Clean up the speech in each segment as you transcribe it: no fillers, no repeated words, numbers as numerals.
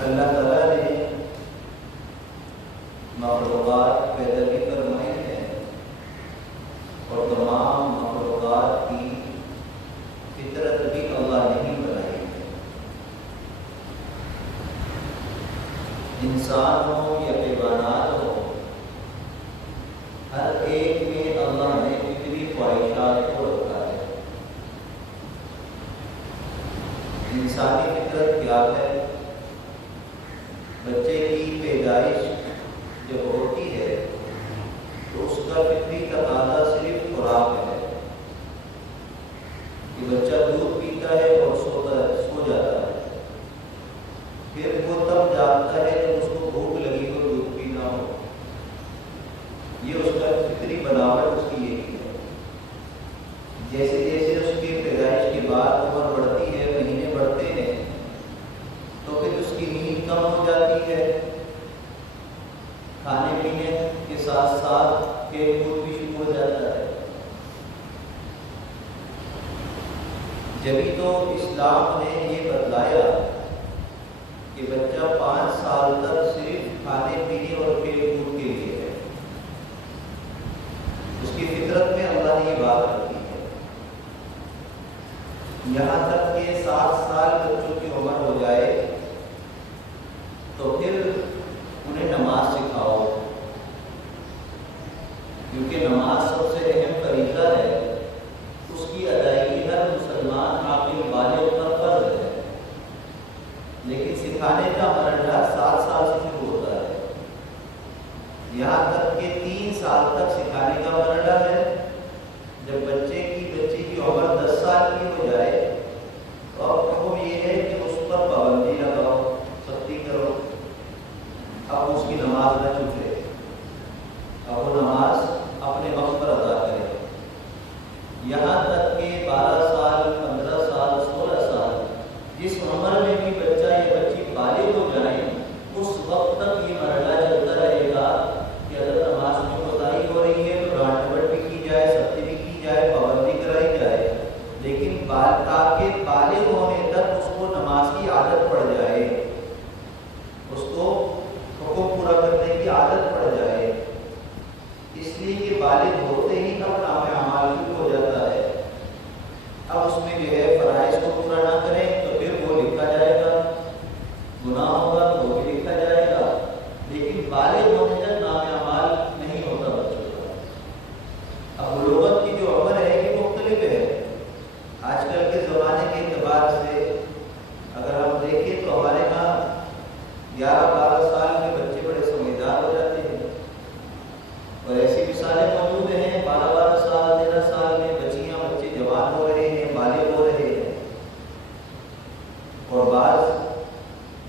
اللہ تعالیٰ نے مخلوقات پیدا بھی فرمائی ہیں اور تمام مخلوقات کی فطرت بھی اللہ نے ہی بنائی ہے۔ انسان ہو یا حیوانات ہو، ہر ایک میں اللہ نے فطری خواہشات کو رکھا ہے۔ انسانی فطرت کیا ہے؟ بچے کی پیدائش جب ہوتی ہے تو اس کا فطری تقاضا صرف خوراک ہے کہ بچہ دودھ پیتا ہے اور سو جاتا ہے، پھر وہ تب جاگتا ہے جب اس کو بھوک لگی ہو، دودھ پینا ہو۔ یہ اس کا فطری بناوٹ اس کی یہی ہے۔ جیسے جیسے اس کی پیدائش کے بعد عمر بڑھتی ہے، مہینے بڑھتے ہیں، تو پھر اس کی نیند کم ہو جاتی ہے، کھانے پینے کے ساتھ ساتھ کھیل کود بھی شروع ہو جاتا ہے۔ جبھی تو اسلام نے یہ بتلایا کہ بچہ 5 سال تک صرف کھانے پینے اور کھیل کود کے لیے ہے۔ اس کی فطرت میں اللہ نے یہ بات رکھی ہے۔ یہاں تک کہ 7 سال بچوں کی عمر ہو جائے تو پھر انہیں نماز سکھاؤ، کیونکہ نماز سب سے اہم فریضہ ہے، اس کی ادائیگی ہر مسلمان عاقل بالغ پر فرض ہے، لیکن سکھانے کا مرحلہ 7 سال سے شروع ہوتا ہے، یہاں تک کہ 3 سال تک سکھانے کا مرحلہ ہے۔ جب بچے کی عمر 10 سال کی ہو جائے تو اب حکم یہ ہے کہ اس پر پابندی لگاؤ، سختی کرو، اب اس کی نماز نہ چھوٹے، اب وہ نماز اپنے وقت پر ادا کرے۔ یہاں تک کہ 12 سال، 15 سال، 16 سال، جس عمر میں بھی بچہ یا بچی بالغ ہو جائیں، اس وقت تک یہ مرحلہ چلتا رہے گا کہ اگر نماز میں کوتاہی ہو رہی ہے تو ڈانٹ ڈپٹ بھی کی جائے، سختی بھی کی جائے، پابندی کرائی جائے، لیکن تاکہ بالغ ہونے تک اس کو نماز کی عادت پڑ جائے، اس کو حکم پورا کرنے کی عادت پڑ جائے، اس لیے کہ بالغ ہوتے ہی اب نام اعمال شروع ہو جاتا ہے۔ اب اس میں جو ہے فرائض کو پورا نہ کریں تو پھر وہ لکھا جائے گا، گناہ ہوگا تو وہ بھی لکھا جائے گا، لیکن بالغ ہونے تک نام اعمال نہیں ہوتا بچوں کا۔ اب بلوغت کی جو عمر ہے یہ مختلف ہے۔ آج کل کے زمانے کے اعتبار سے اگر ہم دیکھیں تو ہمارے یہاں 11-12 سال کے بچے بڑے سمجھدار ہو جاتے ہیں، اور ایسی مثالیں موجود ہیں 12-12 سال، 13 سال میں بچے جوان ہو رہے ہیں، بالغ ہو رہے ہیں، اور بعض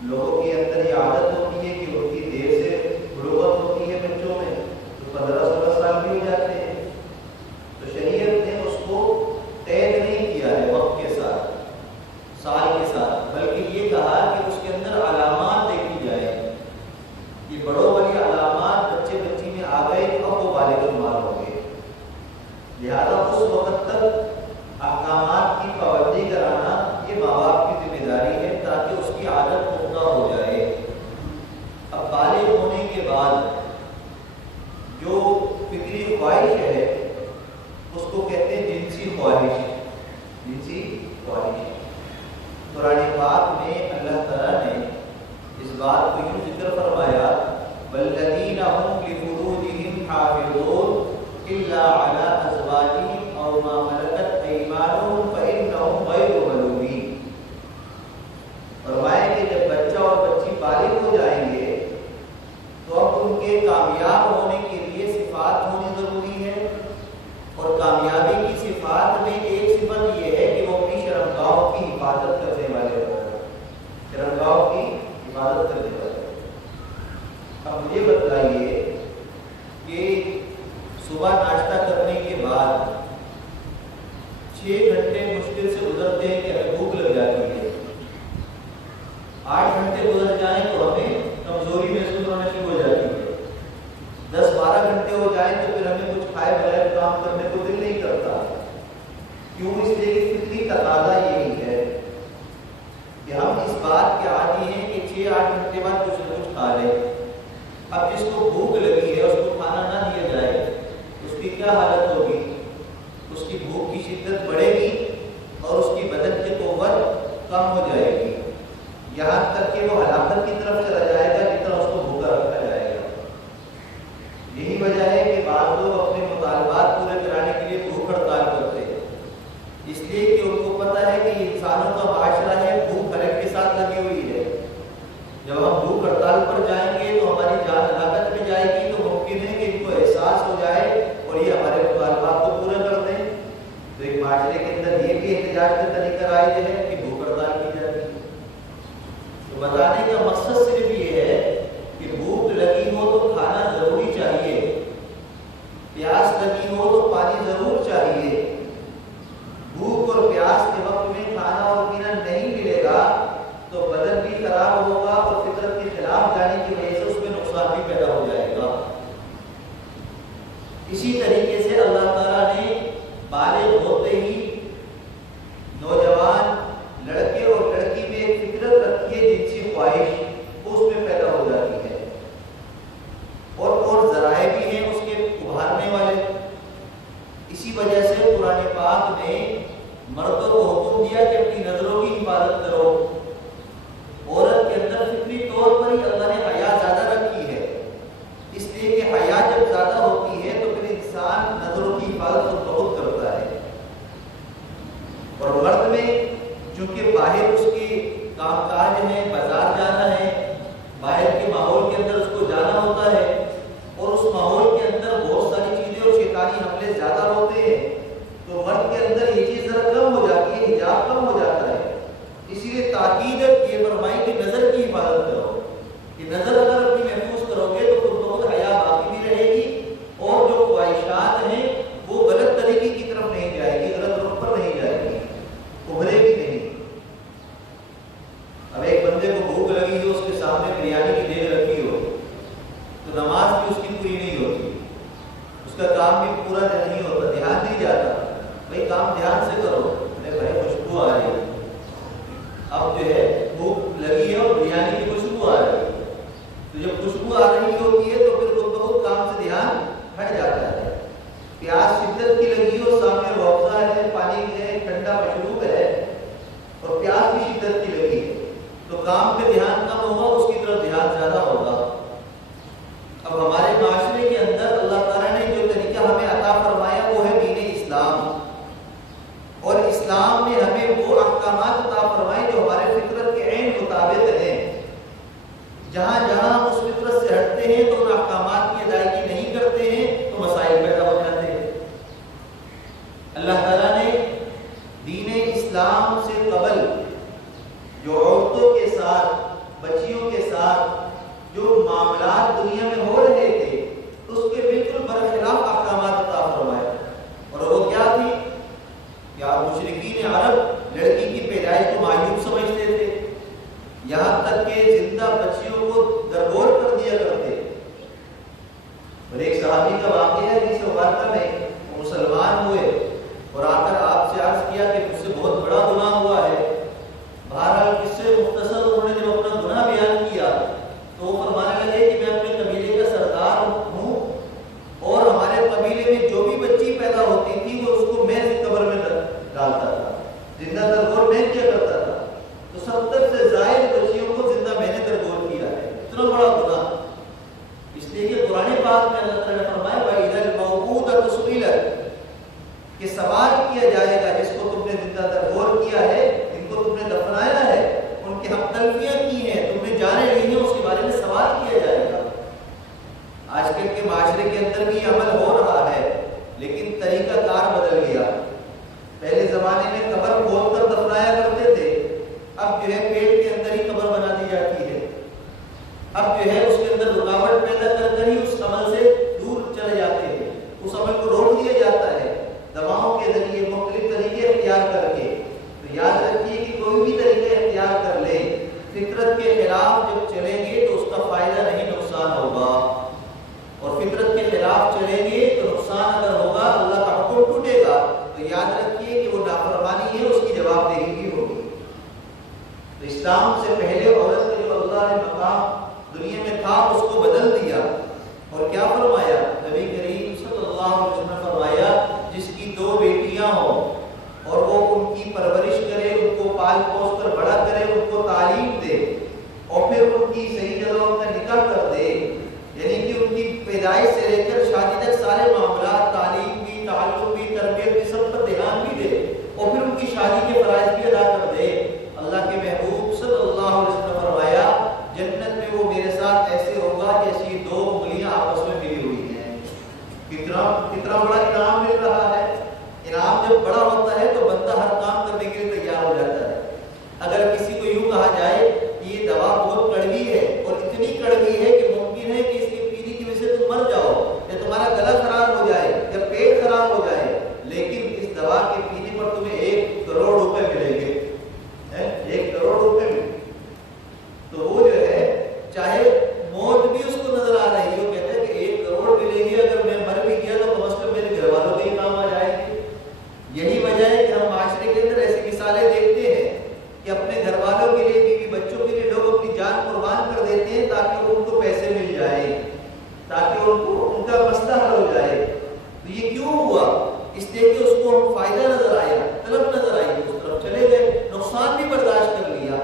لوگوں کے اندر یہ عادت ہوتی ہے کہ ان کی دیر سے بلوغت ہوتی ہے بچوں میں، تو 15-16 سال بھی ہو جاتے ہیں۔ تو شریعت نے اس کو قید نہیں کیا ہے وقت کے ساتھ، سال کے ساتھ، بلکہ یہ کہا کہ اس کے اندر علامات دیکھی جائے، یہ بڑوں والی علامات بچے بچی میں آ گئے تو اب وہ بالغ شمار ہوں گے، لہذا اس وقت تک احکامات کی پابندی کرانا یہ ماں باپ کی ذمہ داری ہے تاکہ اس کی عادت پختہ ہو جائے۔ اب بالغ ہونے کے بعد جو فطری خواہش ہے اس کو کہتے ہیں جنسی خواہش، جنسی خواہش۔ قرآن پاک میں اللہ تعالیٰ نے اس بات کو یوں ذکر فرمایا، والذین هم لفروجهم حافظون الا علی ازواجهم او ما ملکت ایمانهم فانهم غیر ملومین۔ فرمایا کہ جب بچہ اور بچی بالغ ہو جائیں گے تو اب ان کے کامیاب ہونے کے لیے صفات ہونی ضروری ہے، اور کامیابی کی صفات میں ایک صفت یہ ہے کہ وہ اپنی شرمگاہوں کی حفاظت کرنے والے ہوں، شرمگاہوں کی حفاظت کرنے والے۔ اب مجھے بتائیے کہ صبح ناشتہ کرنے کے بعد 6 گھنٹے مشکل سے گزرتے ہیں کہ ہمیں بھوک لگ جاتی ہے، 8 گھنٹے گزر جائیں تو ہمیں کمزوری محسوس ہونا شروع ہو جاتی ہے، 10-12 گھنٹے ہو جائیں تو پھر ہمیں کچھ کھائے بغیر کام کرنے کو دل نہیں کرتا۔ کیوں؟ اس لیے کہ فطری تقاضا یہی ہے کہ ہم اس بات کے عادی ہیں کہ 6-8 گھنٹے بعد کچھ نہ کچھ کھا لے۔ اب جس کو بھوک لگی ہے اس کو کھانا نہ دیا جائے اس کی کیا حالت ہوگی؟ اس کی بھوک کی شدت بڑھے گی اور اس کی بدن کی قوت کم ہو جائے گی، یہاں تک کہ وہ ہلاکت کی طرف چلا جائے گا جتنا اس کو بھوکا رکھا جائے گا۔ یہی وجہ ہے کہ بعض لوگ اپنے مطالبات پورے کرانے کے لیے بھوک ہڑتال کرتے ہیں، اس لیے کہ ان کو پتہ ہے کہ انسانوں کا معاشرہ ہے، بھوک ہر ایک کے ساتھ لگی ہوئی ہے۔ جب ہم بھوک ہڑتال پر جائیں گے تو ہماری جان ہلاکت میں جائے گی، تو ممکن ہے کہ ان کو احساس ہو جائے اور یہ ہمارے مطالبات کو پورا کر دیں۔ تو ایک معاشرے کے اندر یہ بھی احتجاج کا طریقہ رائج ہے کہ بھوک ہڑتال کی جاتی ہے۔ تو بتانے کا مقصد صرف یہ ہے کہ بھوک لگی ہو تو کھانا ضروری چاہیے، پیاس لگی ہو تو پانی ضرور چاہیے۔ بھوک اور پیاس کے وقت میں کھانا اور پینا نہیں ملے گا تو بدن بھی خراب ہوگا اور فطرت کے خلاف جانے کی وجہ سے اس میں نقصان بھی پیدا ہو جائے گا۔ اسی طریقے سے اللہ تعالیٰ نے بالغ ہوتے ہی نوجوان لڑکے اور لڑکی میں ایک فطرت رکھی ہے، جنسی خواہش وہ اس میں پیدا ہو جاتی ہے، اور ذرائع بھی ہیں اس کے ابھارنے والے۔ اسی وجہ سے قرآن پاک نے مردوں کو حکم دیا کہ اپنی نظروں کی حفاظت کرو۔ عورت کے اندر فطری طور پر ہی اللہ نے حیا زیادہ رکھی ہے، اس لیے کہ حیا جب زیادہ ہوتی ہے تو پھر انسان نظروں کی حفاظت خود بخود کرتا ہے۔ اور مرد میں چونکہ باہر اس کے کام کاج ہے، بازار جانا ہے، باہر کے ماحول کے اندر اس کو جانا ہوتا ہے، اور اس ماحول کے اندر بہت ساری چیزیں اور شیطانی حملے زیادہ ہوتے ہیں، تو مرد کے اندر یہ چیز ذرا کم ہو جاتی ہے، حجاب کم ہو جاتا ہے۔ اسی لیے تاکید یہ فرمائی کہ نظر کی حفاظت کرو، کہ نظر اگر اپنی محفوظ کرو گے تو خود بخود حیا باقی بھی رہے گی، اور جو خواہشات ہیں وہ غلط طریقے کی طرف نہیں جائے گی، غلط رخ پر نہیں جائے گی، ابھرے بھی نہیں۔ اب ایک بندے کو بھوک لگی ہو، اس کے سامنے بریانی کی دیگ رکھی ہو، تو نماز بھی اس کی پوری نہیں ہوتی، اس کا کام بھی پورا نہیں ہوتا، دھیان نہیں جاتا۔ بھائی کام دھیان سے کرو، ارے بھائی خوشبو آ رہی ہے، اب جو ہے بھوک لگی ہے اور بریانی کی خوشبو آ رہی ہے، تو جب خوشبو آ رہی ہوتی ہے تو پھر خود بخود کام سے دھیان ہٹ جاتا ہے۔ پیاس شدت کی لگی ہو، سامنے روزہ ہے، پانی ہے، ٹھنڈا مشروب ہے، اور پیاس بھی شدت کی لگی ہے، تو کام پہ دھیان کم ہوگا، اس کی طرف دھیان زیادہ ہوگا۔ اب ہمارے معاشرے کے اندر اللہ تعالیٰ نے جو طریقہ ہمیں عطا فرمایا وہ ہے دین اسلام، اور اسلام نے ہمیں وہ احکامات عطا فرمائے جو ہمارے فطرت کے عین مطابق ہیں۔ جہاں جہاں ہم اس فطرت سے ہٹتے ہیں تو ان احکامات کی ادائیگی نہیں کرتے ہیں تو مسائل پیدا ہو جاتے ہیں۔ اللہ تعالیٰ نے دین اسلام سے قبل جو عورتوں کے ساتھ، بچیوں کے ساتھ جو معاملات دنیا میں ہو رہے تھے اس کے بالکل برخلاف احکامات عطا فرمائے، اور وہ کیا تھی؟ کیا مشرکین عرب لڑکی کی پیدائش کو معیوب سمجھتے تھے، یہاں تک کہ زندہ بچیوں کو درگور کر دیا کرتے۔ اور ایک صحابی کا واقعہ ہے جس مبارکہ میں مسلمان ہوئے اور آ کر آپ سے عرض کیا کہ مجھ سے بہت بڑا گناہ ہوا ہے۔ بہرحال کس سے مختصر انہوں نے جب اپنا گناہ بیان کیا تو وہ فرمانے لگے کہ میں اپنے قبیلے کا سردار ہوں، اور ہمارے قبیلے میں جو بھی بچی پیدا ہوتی تھی وہ اس کو میں قبر میں ڈالتا تھا، زندہ درگور میں کیا کرتا تھا، تو 70 سے زائد بچیوں کو زندہ میں نے درگور کیا ہے، اتنا بڑا گناہ۔ اس لیے کہ قرآن پاک میں اللہ تعالیٰ نے فرمایا وَإِذَا الْمَوْءُودَةُ سُئِلَتْ، کہ سوال کیا جائے گا جس کو تم نے زندہ درگور کیا ہے، جن کو تم نے دفنایا ہے، ان کی حق تلفیاں کی ہیں، تم نے جانیں لی ہیں، اس کے بارے میں سوال کیا جائے گا۔ آج کل کے معاشرے کے اندر بھی عمل ہو رہا ہے، لیکن طریقہ کار بدل گیا۔ پہلے زمانے میں قبر کھود کر دفنایا کرتے تھے، اب جو ہے پیٹ کے اندر ہی قبر بنا دی جاتی ہے، اب جو ہے اس کے اندر رکاوٹ پیدا کر کر ہی اس عمل سے دور چلے جاتے ہیں، اس عمل کو روک دیا جاتا ہے دواؤں کے ذریعے، مختلف طریقے اختیار کر کے۔ تو یاد رکھیے کہ کوئی بھی طریقے اختیار کر لیں، فطرت کے خلاف جب چلیں گے تو اس کا فائدہ نہیں نقصان ہوگا، اور فطرت کے خلاف چلیں گے تو نقصان اگر ہوگا، اللہ کا حکم ٹوٹے گا، تو یاد رکھیے کہ وہ نافرمانی ہے، اس کی جواب دہی بھی ہوگی۔ تو اسلام سے پہلے عورت کے جو اللہ اللہ نے مقام دنیا میں تھا اس کو بدل دیا، اور کیا فرمایا نبی کریم صلی اللہ علیہ وسلم نے فرمایا جس کی 2 بیٹیاں ہوں اور وہ ان کی پرورش کرے، ان کو پال پوس کر بڑا کرے، ان کو تعلیم دے اور پھر ان کی صحیح جگہ ان کا نکاح کر دے، یعنی کہ ان کی پیدائش سے لے کر شادی تک سارے معاملات، تعلیم بھی، تعلق بھی، تربیت بھی، سب پر دھیان بھی دے اور پھر ان کی شادی کے فرائض بھی ادا کر دے، اللہ کے محبوب صلی اللہ علیہ وسلم نے فرمایا جنت میں وہ میرے ساتھ ایسے ہوگا جیسے 2 انگلیاں آپس میں ملی ہوئی ہیں۔ کتنا بڑا انعام مل رہا ہے۔ انعام جب بڑا ہوتا ہے تو بندہ ہر کام کرنے کے لیے تیار ہو جاتا ہے۔ اگر کسی کو یوں کہا جائے کہ یہ دوا بہت کڑوی ہے اور اتنی کڑوی ہے کہ ممکن ہے کہ اس کے پینے کی وجہ سے تم مر جاؤ یا تمہارا گلا خراب ہو جائے یا پیٹ خراب ہو جائے، لیکن اس دوا کے پینے پر تمہیں 1 کروڑ روپے ملیں گے، 1 کروڑ روپے ملیں گے، تو وہ جو ہے چاہے موت بھی اس کو نظر آ رہی ہے، وہ کہتا ہے کہ 1 کروڑ ملیں گے، اگر میں مر بھی گیا تو کم از کم میرے گھر والوں کے ہی کام آ جائے گی۔ یہی وجہ ہے کہ ہم معاشرے کے اندر ایسی مثالیں دیکھتے ہیں کہ اپنے گھر والوں کے لیے، بیوی بچوں کے لیے لوگ اپنی جان قربان کر دیتے ہیں تاکہ ان کو پیسے مل جائیں، تاکہ ان کا مسئلہ حل ہو جائے۔ تو یہ کیوں ہوا؟ اس لیے کہ اس کو فائدہ نظر آیا، طلب نظر آئی، اس طرف چلے گئے، نقصان بھی برداشت کر لیا۔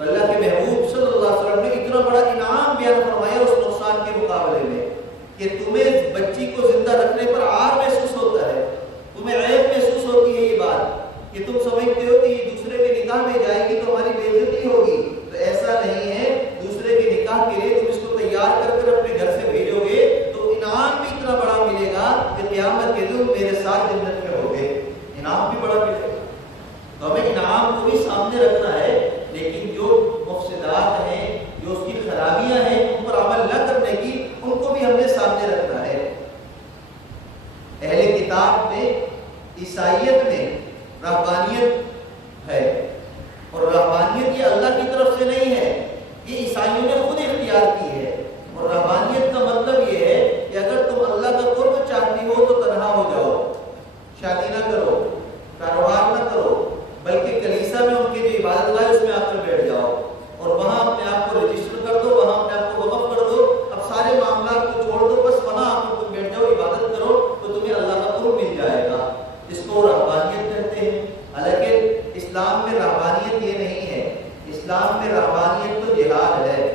اللہ کے محبوب صلی اللہ علیہ وسلم نے اتنا بڑا انعام بیان فرمایا اس نقصان کے مقابلے میں کہ تمہیں بچی کو زندہ رکھنے پر عار محسوس ہوتا ہے، تمہیں عیب محسوس ہوتی ہے یہ بات کہ تم سمجھتے ہو کہ یہ دوسرے کے نکاح میں جائے گی تو ہماری بے عزتی ہوگی، تو ایسا نہیں ہے۔ دوسرے کے نکاح کے لیے تم اس کو تیار کر کر اپنے گھر سے بھیجو گے تو انعام بھی اتنا بڑا ملے گا کہ قیامت کے دن میرے ساتھ جنت میں ہوگے، انعام بھی بڑا ملے گا۔ تو ہمیں انعام کو بھی سامنے رکھنا ہے، لیکن جو مفسدات ہیں، جو اس کی خرابیاں ہیں، ان پر عمل نہ کرنے کی، ان کو بھی ہم نے سامنے رکھنا ہے۔ اہل کتاب میں، عیسائیت میں رہبانیت ہے، اور رہبانیت یہ اللہ کی طرف سے نہیں ہے، یہ عیسائیوں نے خود اختیار کی ہے۔ اور رہبانیت کا مطلب یہ ہے کہ اگر تم اللہ کا قرب چاہتی ہو تو تنہا ہو جاؤ، شادی نہ کرو، کاروبار نہ کرو، بلکہ کلیسا میں ان کی جو عبادت گاہ ہے اس میں آ کر بیٹھ جاؤ اور وہاں اپنے آپ کو رجسٹر کر دو، وہاں اپنے آپ کو وقف کر دو، اب سارے معاملات کو چھوڑ دو، بس وہاں آ کر تم بیٹھ جاؤ، عبادت کرو تو تمہیں اللہ کا قرب مل جائے گا۔ اس کو رہبانیت کہتے ہیں۔ حالانکہ اسلام میں رہبانیت یہ نہیں ہے، اسلام میں رہبانیت تو جہاد ہے،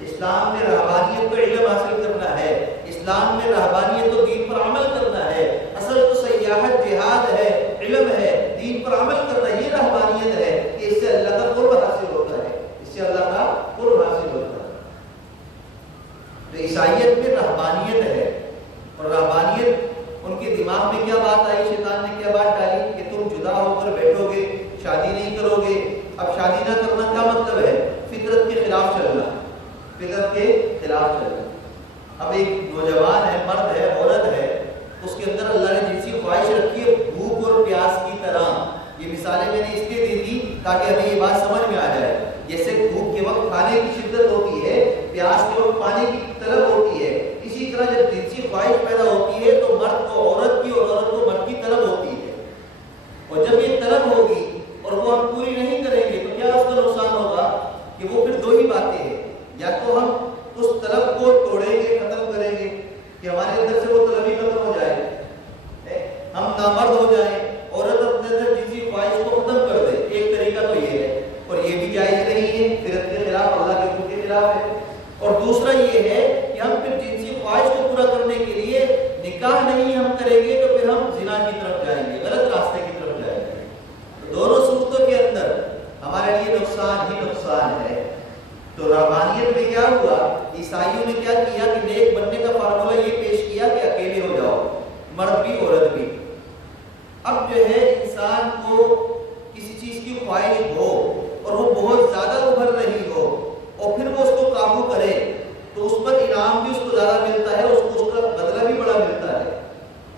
اسلام میں رہبانیت تو علم حاصل کرنا ہے، اسلام میں رہبانیت تو دین پر عمل کرنا ہے۔ اصل تو سیاحت جہاد ہے، علم ہے، دین پر عمل کرنا، یہ رہبانیت ہے کہ اس سے اللہ کا قرب حاصل ہوتا ہے، اس سے اللہ کا قرب حاصل ہوتا ہے۔ تو عیسائیت میں رہبانیت ہے، اور رہبانیت ان کے دماغ میں کیا بات آئی، شیطان نے کیا بات ڈالی کہ تم جدا ہو کر بیٹھو گے، شادی نہیں کرو گے۔ اب شادی نہ کرنا کیا مطلب ہے؟ فطرت کے خلاف چلنا، فطرت کے خلاف چلنا۔ اب ایک نوجوان ہے، مرد ہے، عورت ہے، اس کے اندر اللہ نے جنسی خواہش رکھی ہے بھوک اور پیاس کی طرح۔ یہ مثالیں میں نے اس لیے دی تھی تاکہ ہمیں یہ بات سمجھ میں آ جائے۔ جیسے بھوک کے وقت کھانے کی شدت ہوتی ہے، پیاس کے وقت پانی کی طلب ہوتی ہے، اسی طرح جب جنسی خواہش پیدا ہوتی ہے تو مرد کو عورت کی اور عورت کو مرد کی طلب ہوتی ہے، اور جب یہ طلب ہوگی اور وہ ہم پوری نہیں کریں گے تو کیا اس کا نقصان ہوگا کہ وہ پھر 2 ہی باتیں ہیں، یا تو ہم اس طلب کو توڑیں گے، ختم کریں گے کہ ہمارے اندر سے وہ طلب ہی ختم ہو جائے، ہم نامرد ہو جائیں، عورت اپنے اندر جنسی خواہش کو ختم کر دے۔ ایک طریقہ تو یہ ہے، اور یہ بھی جائز نہیں ہے، فطرت کے خلاف، اللہ کے حکم کے خلاف ہے۔ اور دوسرا یہ ہے کہ ہم پھر جنسی خواہش کو پورا کرنے کے لیے نکاح نہیں ہم کریں گے تو پھر ہم زنا کی طرف جائیں گے، غلط راستے کی طرف جائیں گے۔ تو دونوں صورتوں کے اندر ہمارے لیے نقصان ہی نقصان ہے۔ تو رہبانیت میں کیا ہوا، عیسائیوں نے کیا کیا کہ نیک بننے کا فارمولہ یہ پیش کیا کہ اکیلے ہو جاؤ، مرد بھی عورت بھی۔ اب جو ہے انسان کو کسی چیز کی خواہش ہو اور وہ بہت زیادہ ابھر رہی ہو اور پھر وہ اس کو قابو کرے تو اس پر انعام بھی اس کو زیادہ ملتا ہے، اس کو اس کا بدلہ بھی بڑا ملتا ہے۔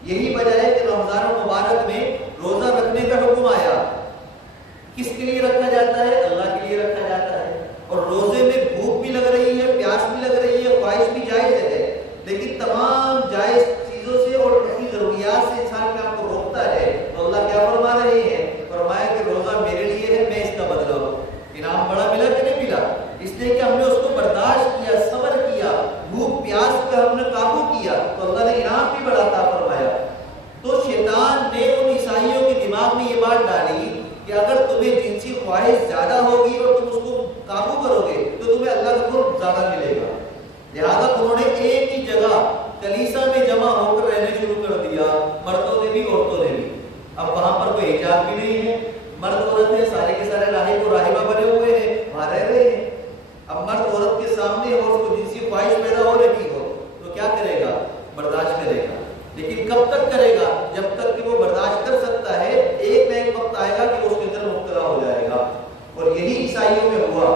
یہی وجہ ہے کہ رمضان المبارک میں روزہ رکھنے کا حکم آیا۔ کس کے لیے رکھا جاتا ہے؟ اللہ کے لیے رکھا جاتا ہے۔ اور روزے میں بھوک بھی لگ رہی ہے، پیاس بھی لگ رہی ہے، خواہش بھی جائز ہے، لیکن تمام جائز چیزوں سے اور اپنی ضروریات سے انسان کے آپ کو روکتا ہے۔ تو اللہ کیا فرما رہے ہیں؟ فرما زیادہ ہوگی اور تم اس کو قابو کرو گے تو تمہیں اللہ کا قرب زیادہ ملے گا. لہٰذا انہوں نے ایک ہی جگہ کلیسا میں جمع ہو کر رہنے شروع کر دیا، مردوں نے بھی عورتوں نے بھی. اب وہاں پر کوئی حجاب بھی نہیں ہے، مرد عورت ہے سارے کے سارے راہب و راہبہ بنے ہوئے ہیں، وہاں رہ رہے ہیں. اب مرد عورت کے سامنے اور اس کو جنسی خواہش پیدا ہو رہی ہو تو کیا کرے گا؟ برداشت کرے گا. لیکن کب تک کرے گا؟ جب تک کہ وہ برداشت کر سکتا ہے. ایک نہ ایک وقت آئے گا کہ اس کے اندر مبتلا ہو جائے گا. اور یہی عیسائیوں میں ہوا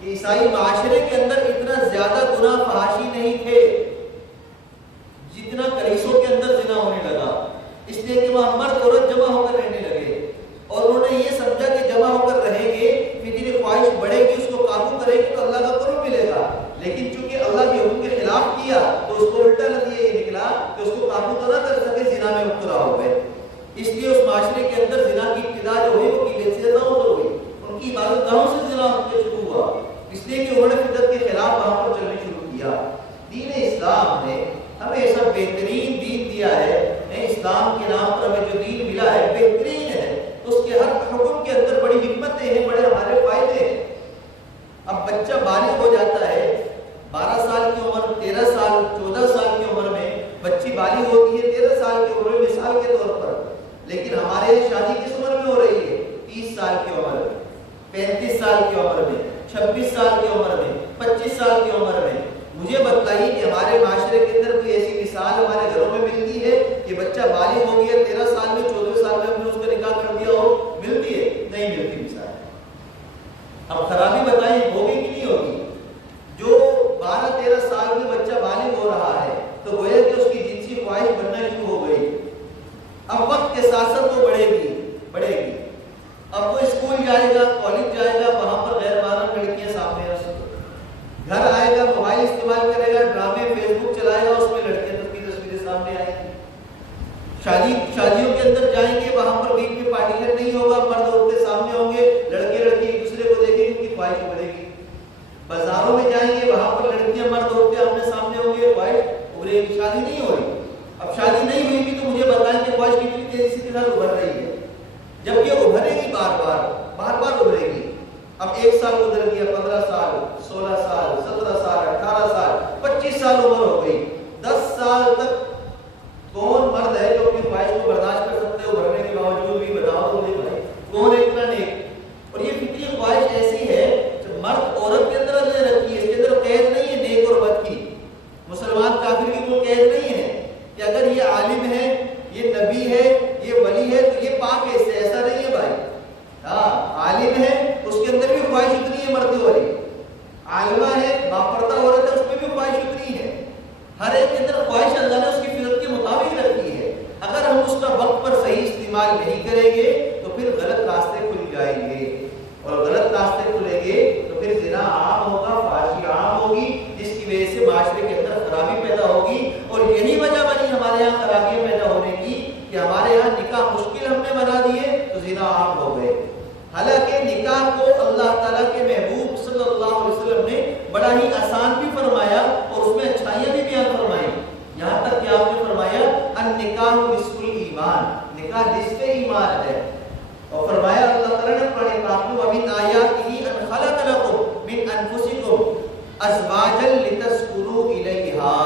کہ عیسائی معاشرے کے اندر اتنا زیادہ گناہ فحاشی نہیں تھے جتنا کلیسوں کے اندر زنا ہونے لگا. اس لیے کہ وہاں مرد عورت جمع ہو کر رہنے لگے اور انہوں نے یہ سمجھا کہ جمع ہو کر رہیں گے، فطری خواہش بڑھے گی، اس کو قابو کرے گی تو اللہ کا قرب ملے گا. لیکن چونکہ اللہ کے حکم کے خلاف کیا تو اس کو الٹا نتیجہ یہ نکلا کہ اس کو قابو تو نہ کر سکے، زنا میں مبتلا ہو گئے. اس لیے اس معاشرے کے اندر زنا کی ابتدا جو ہوئی وہ کلیسیاؤں سے ہوئی، ان کی عبادت گاہوں سے زنا شروع ہوا، اس لیے کہ انہوں نے فطرت کے خلاف وہاں پر چلنے شروع کیا. دین اسلام نے ہمیں ایسا بہترین دین دیا ہے، اسلام کے نام پر ہمیں جو دین ملا ہے بہترین ہے. تو اس کے ہر حکم کے اندر بڑی حکمتیں ہیں، بڑے ہمارے فائدے ہیں. اب بچہ بالغ ہو جاتا ہے، 12 سال کی عمر، 13 سال، 14 سال کی عمر میں بچی بالغ ہوتی ہے 13 سال کی عمر میں مثال کے طور پر. لیکن ہمارے شادی کس عمر میں ہو رہی ہے؟ 30 سال کی عمر میں، 35 سال کی عمر میں، 26 سال کی عمر میں، 25 سال کی عمر میں. مجھے بتائیے کہ ہمارے معاشرے کے اندر کوئی ایسی مثال ہمارے گھروں میں ملتی ہے کہ بچہ بالغ ہو گیا 13 سال میں، 14 سال میں ہم نے اس کا نکاح کر دیا ہو؟ ملتی ہے؟ نہیں ملتی مثال. اب خرابی بتائیں ہوگی کہ نہیں ہوگی؟ جو 12-13 سال میں بچہ بالغ ہو رہا ہے تو گویا کہ اس کی جنسی خواہش بننا شروع ہو گئی. اب وقت کے ساتھ ساتھ وہ بڑھے گی. اب وہ اسکول جائے گا، کالج جائے گا، وہاں پر غیر محرم لڑکیاں سامنے آ سکتی، گھر آئے گا، موبائل استعمال کرے گا، ڈرامے فیس بک چلائے گا، اس میں لڑکیاں کی تصویریں سامنے آئیں گی. شادیوں کے اندر جائیں گے، وہاں پر بیچ میں پارٹیشن نہیں ہوگا، مرد عورتیں سامنے ہوں گے، لڑکے لڑکی ایک دوسرے کو دیکھیں گے، ان کی خواہش بڑھے گی. بازاروں میں جائیں گے، وہاں پر لڑکیاں مرد عورتیں اپنے سامنے ہوں گے، خواہش ابھرے گی. شادی نہیں ہو رہی. اب شادی نہیں ہوئی بھی تو مجھے بتائیں کہ خواہش کتنی تیزی کے ساتھ ابھر رہی ہے. جب یہ ابھرے گی بار بار ابھرے گی. اب 1 سال گزر گیا، 15 سال، 16 سال، 17 سال، 18 سال، 25 سال عمر ہو گئی. 10 سال تک کون مرد ہے جو اپنی خواہش کو برداشت کر سکتے ہو ابھرنے کے باوجود بھی؟ بتاؤ تو مجھے بھائی، کون ہے اتنا نیک؟ اور یہ فطری خواہش ایسی ہے جو مرد عورت کے اندر اللہ نے رکھی ہے، اس کے اندر قید نہیں ہے نیک اور بد کی. مسلمان کافر کی کوئی قید نہیں ہے کہ اگر یہ عالم ہے، یہ نبی ہے، یہ ولی ہے تو یہ پاک ہے، اس سے ایسا نہیں ہے بھائی. ہاں عالم ہے اس کے اندر بھی خواہش اتنی ہے مرد والی، عالمہ ہے باپردہ عورت ہے اس میں بھی خواہش اتنی ہے. ہر ایک کے اندر خواہش اللہ نے اس کی فطرت کے مطابق رکھی ہے. اگر ہم اس کا وقت پر صحیح استعمال نہیں کریں گے تو پھر غلط راستے کھل جائیں گے، اور غلط راستے کھلیں گے تو پھر زنا عام ہوگا، فحاشی عام ہوگی، جس کی وجہ سے معاشرے کے اندر خرابی پیدا ہوگی. اور یہی وجہ بنی ہمارے یہاں خرابیاں پیدا ہونے کی کہ ہمارے یہاں نکاح مشکل ہم نے بنا دیے تو زنا عام ہو گئے. حالانکہ نکاح کو اللہ تعالیٰ کے محبوب صلی اللہ علیہ وسلم نے بڑا ہی آسان بھی فرمایا اور اس میں اچھائیاں بھی بیان فرمائی. یہاں تک کہ آپ نے فرمایا النکاح نصف الایمان، نکاح نصف ایمان ہے. اور فرمایا اللہ تعالیٰ نے قرآن پاک میں وَمِنْ آیَاتِهِ أَنْ خَلَقَ لَكُم مِّنْ أَنفُسِكُمْ أَزْوَاجًا لِتَسْكُنُوا إِلَيْهَا،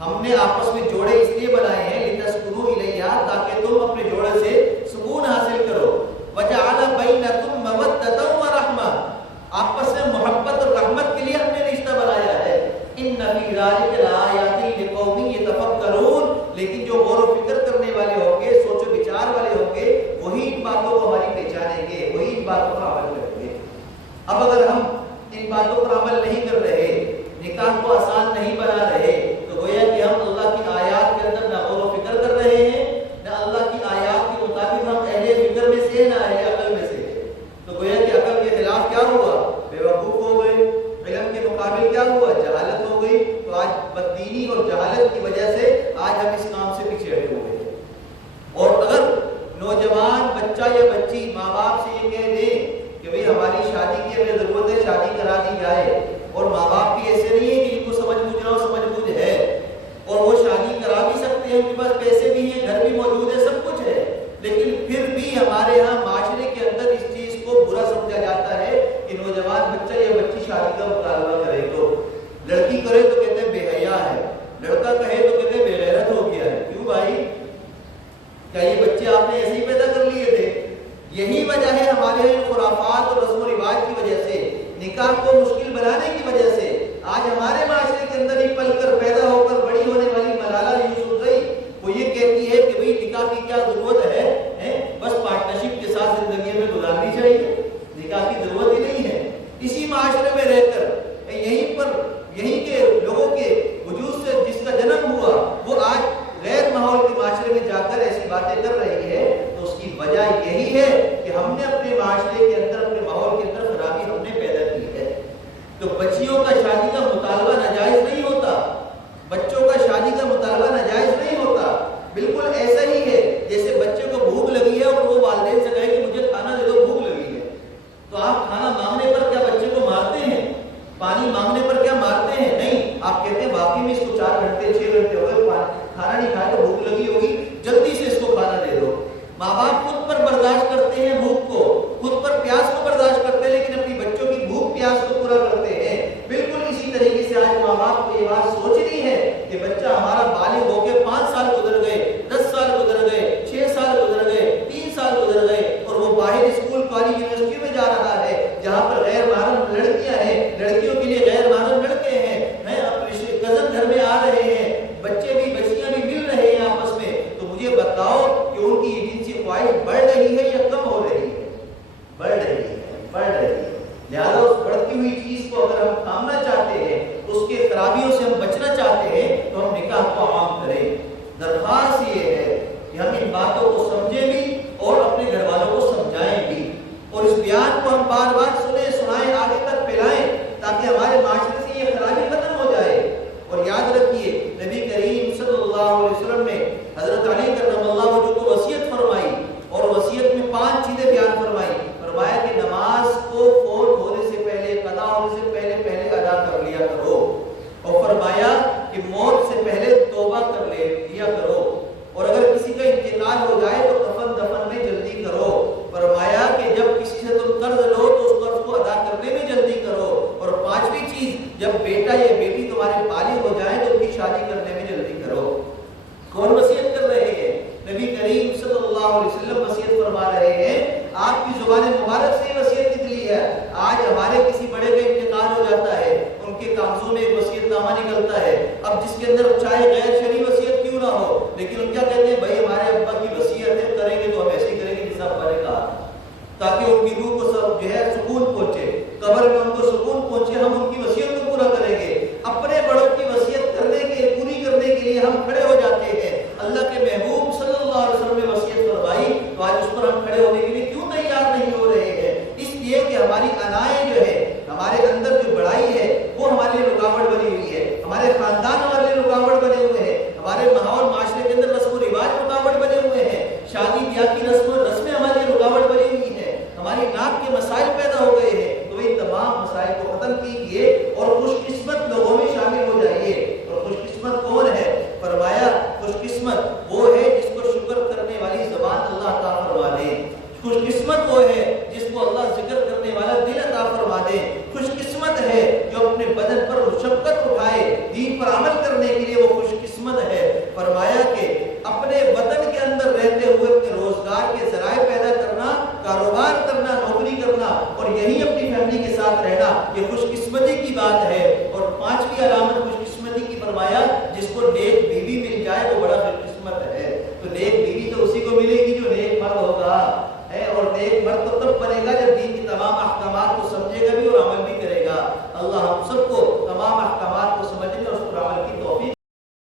ہم نے آپس میں جوڑے اس لیے بنائے ہیں لِتَسْكُنُوا إِلَيْهَا تاکہ تم اپنے جوڑے سے سکون حاصل کرو. وَجَعَلَ بَيْنَكُمْ مَوَدَّةً وَرَحْمَةً، آپس میں محبت اور رحمت کے لیے ہم نے رشتہ بنایا ہے. إِنَّ فِي ذَلِكَ لَآيَاتٍ لِقَوْمٍ يَتَفَكَّرُونَ، لیکن جو غور و فکر کرنے والے ہوں گے، سوچ و بچار والے ہوں گے، وہی ان باتوں کو ہماری پہچانیں گے، وہی ان باتوں پر عمل کریں گے. اب اگر ہم ان باتوں پر عمل نہیں کر رہے، نکاح کو آسان نہیں بنا رہے، تو گویا کہ ہم اللہ کی آیات کے اندر نہ غور و فکر کر رہے ہیں، نہ اللہ کی آیات کے مطابق ہم اہل فکر میں سے نہ اہل عقل میں سے. تو گویا کہ عقل کے خلاف کیا ہوا؟ بے وقوف ہو گئے. علم کے مقابل کیا ہوا؟ جہالت ہو گئی. تو آج بددینی اور جہالت کی وجہ سے آج ہم اس کام سے پیچھے ہٹے ہوئے ہیں. اور اگر نوجوان بچہ یا بچی ماں باپ سے یہ کہہ دیں کہ بھئی ہماری شادی کی ہمیں ضرورت ہے، شادی کرا دی جائے، اور ماں باپ بھی ایسے نہیں ہے کہ ان کو سمجھ بوجھ نہ ہو، سمجھ بوجھ ہے، نکاح کو مشکل بنانے کی وجہ سے آج ہمارے معاشرے کے اندر ہی پل کر پیدا ہو کر بڑی ہونے والی ملالہ یوسفزئی وہ یہ کہتی ہے کہ بھئی نکاح کی کیا ضرورت ہے، بس پارٹنرشپ کے ساتھ زندگی میں گزارنی چاہیے، نکاح کی ضرورت ہی نہیں ہے۔ اسی معاشرے میں رہ کر یہیں کے لوگوں کے وجود سے جس کا جنم ہوا وہ آج غیر ماحول کے معاشرے میں جا کر ایسی باتیں کر رہی ہے، تو اس کی وجہ یہی ہے کہ ہم نے اپنے معاشرے کے اندر اپنے ماحول کے اندر خرابی ہم نے پیدا کی ہے۔ تو بچیوں کا شادی کا مطالبہ ناجائز نہیں ہوتا، بچوں کا شادی کا مطالبہ ناجائز نہیں ہوتا، بالکل ایسا ہی ہے جیسے بچے کو بھوک لگی ہے اور وہ والدین سے کہے کہ مجھے کھانا دے دو، بھوک لگی ہے، تو آپ کھانا مانگنے پر کیا بچے کو مارتے ہیں؟ پانی مانگنے پر کیا مارتے ہیں؟ نہیں، آپ کہتے ہیں واقعی میں اس کو 4 گھنٹے 6 گھنٹے ہو گئے کھانا نہیں کھایا تو بھوک لگی ہوگی، جلدی سے اس کو کھانا دے دو۔ ماں باپ خود پر برداشت کرتے ہیں بھوک کو، خود پر پیاس کو برداشت کرتے ہیں، لیکن اپنی بچوں کی بھوک پیاس کو پورا کرتے ہیں۔ بالکل اسی طریقے سے آج ماں باپ کو یہ بات سوچنی ہے کہ بچہ ہمارا بالغ ہو کے 5 سال گزر گئے، 10 سال گزر گئے، 6 سال گزر گئے، 3 سال گزر گئے، اور وہ باہر اسکول کالج یونیورسٹی میں جا رہا ہے جہاں پر غیر محرم لڑکیاں ہیں، لڑکیوں کے لیے غیر محرم لڑکے ہیں، اپنے کزن گھر میں آ رہے ہیں، بچے بھی بچیاں بھی مل رہے ہیں آپس میں، تو مجھے بتاؤ کہ ان کی جنسی خواہش بڑھ رہی ہے یا کم ہو رہی ہے؟ بڑھ رہی ہے، بڑھ رہی ہے۔ لہٰذا اس بڑھتی ہوئی چیز کو اگر ہم تھامنا چاہتے ہیں، اس کے خرابیوں سے ہم بچنا چاہتے ہیں، تو ہم نکاح کو عام کریں۔ درخواست یہ ہے کہ ہم ان باتوں کو سمجھیں بھی اور اپنے گھر والوں کو سمجھائیں بھی، اور اس بیان کو ہم بار بار سنائیں، آگے تک پھیلائیں، تاکہ ہمارے معاشرے سے یہ خرابی ختم ہو جائے۔ اور یاد رکھیے نبی کریم صلی اللہ علیہ وسلم نے حضرت علی کرم اللہ وجہہ کو وصیت فرمائی، اور وصیت میں 5 چیزیں بیان فرمائی۔ فرمایا کہ نماز کو فوت ہونے سے پہلے، قضا ہونے سے پہلے ادا کر لیا کرو، اور فرمایا کہ موت سے پہلے توبہ کر لیا کرو، اور اگر کسی کا انتقال ہو جائے تو کفن دفن میں جلدی کرو۔ فرمایا کہ جب کسی سے تم قرض لو تو اس قرض کو ادا کرنے میں جلدی کرو، اور 5ویں چیز جب بیٹا یا بیٹی تمہارے بالغ ہو جائے تو ان کی شادی کرنے میں جلدی کرو۔ کون وصیت کر رہے ہیں؟ نبی کریم صلی اللہ علیہ وسلم وصیت فرما رہے ہیں، آپ کی زبان مبارک سے وصیت نکلی ہے۔ آج ہمارے کسی بڑے کا انتقال ہو جاتا ہے، ان کے کاغذوں میں ایک وصیت نامہ نکلتا ہے، اب جس کے اندر چاہے غیر شرعی وصیت کیوں نہ ہو، لیکن ہم کیا کہتے ہیں؟ بھائی ہمارے ابا کی وصیت ہے، کریں گے تو ہم ایسے ہی کریں گے جس ابا نے کہا، تاکہ ان کی روح کو سب سکون پہنچے، قبر میں ان کو سکون پہنچے، ہم ان کی وصیت کو پورا کریں گے۔ اپنے بڑوں کی وصیت پوری کرنے کے لیے ہم کھڑے ہو جاتے ہیں۔ اللہ کے محبوب صلی اللہ علیہ وسلم نے وصیت فرمائی، تو آج اس پر ہم کھڑے ہونے کے لیے کیوں تیار نہیں ہو رہے ہیں؟ اس لیے کہ ہماری انائیں جو ہے، ہمارے اندر جو بڑائی ہے وہ ہمارے لیے رکاوٹ بنی ہوئی ہے، ہمارے خاندان ہمارے لیے رکاوٹ بنے ہوئے ہیں، ہمارے ماحول معاشرے کے اندر رسم و رواج رکاوٹ بنے ہوئے ہیں، شادی بیاہ کی رسمیں ہمارے لیے رکاوٹ بنی ہوئی ہیں، ہماری ناک کے مسائل